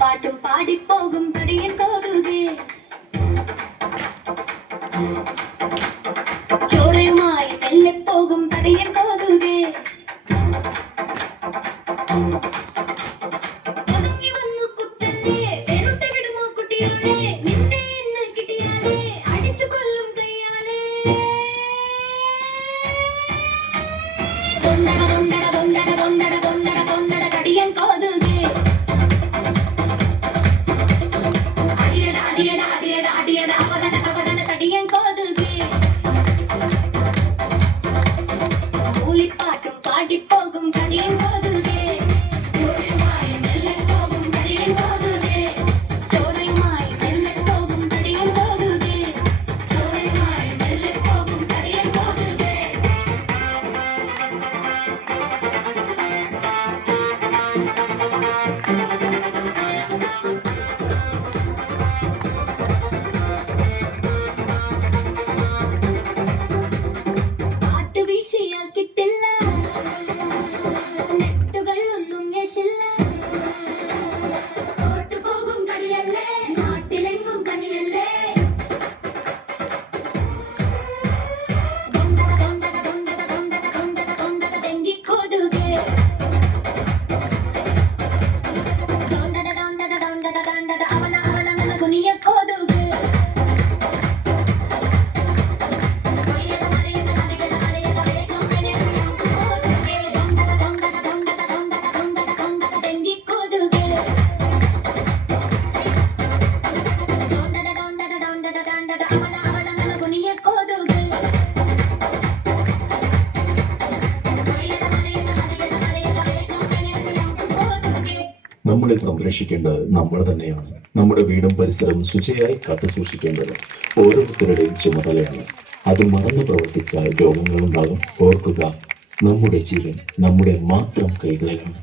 പാട്ടും പാടിപ്പോകും പടിയൻ കോതുകേ ചോരയുമായി മെല്ലെ പോകും പടിയൻ കോതുകേ വന്നു കുത്തല്ലേ വെറുതെ വിടുമോ കുട്ടിയാളെ നിന്നെ എന്നിൽ കിട്ടിയാലേ അടിച്ചു കൊല്ലും കയ്യാളെ കൊണ്ടട കൊണ്ടട കൊണ്ടട കൊണ്ടട കൊണ്ടട കൊണ്ടട കടിയൻ കോതുകേ പാട്ടും പാടിപ്പോകും കടിയൻ കോതുകേ ചോരയുമായി മെല്ലെ പോകും കടിയൻ കോതുകേ ചോരയുമായി മെല്ലെ പോകും കടിയൻ കോതുകേ വീശിയാൽ കിട്ടില്ല നെട്ടുകളൊന്നും യശില്ല തോട്ടുപോകും കണിയല്ലേ നാട്ടിലെങ്ങും കണിയല്ലേ തെങ്കിക്കോതുകേ അവന കുനിയക്കോതുകേ നമ്മളെ സംരക്ഷിക്കേണ്ടത് നമ്മൾ തന്നെയാണ്. നമ്മുടെ വീടും പരിസരവും ശുചിയായി കാത്തു സൂക്ഷിക്കേണ്ടത് ഓരോരുത്തരുടെയും ചുമതലയാണ്. അത് മറന്നു പ്രവർത്തിച്ചാൽ രോഗങ്ങളുണ്ടാകും. ഓർക്കുക, നമ്മുടെ ജീവൻ നമ്മുടെ മാത്രം കൈകളിലാണ്.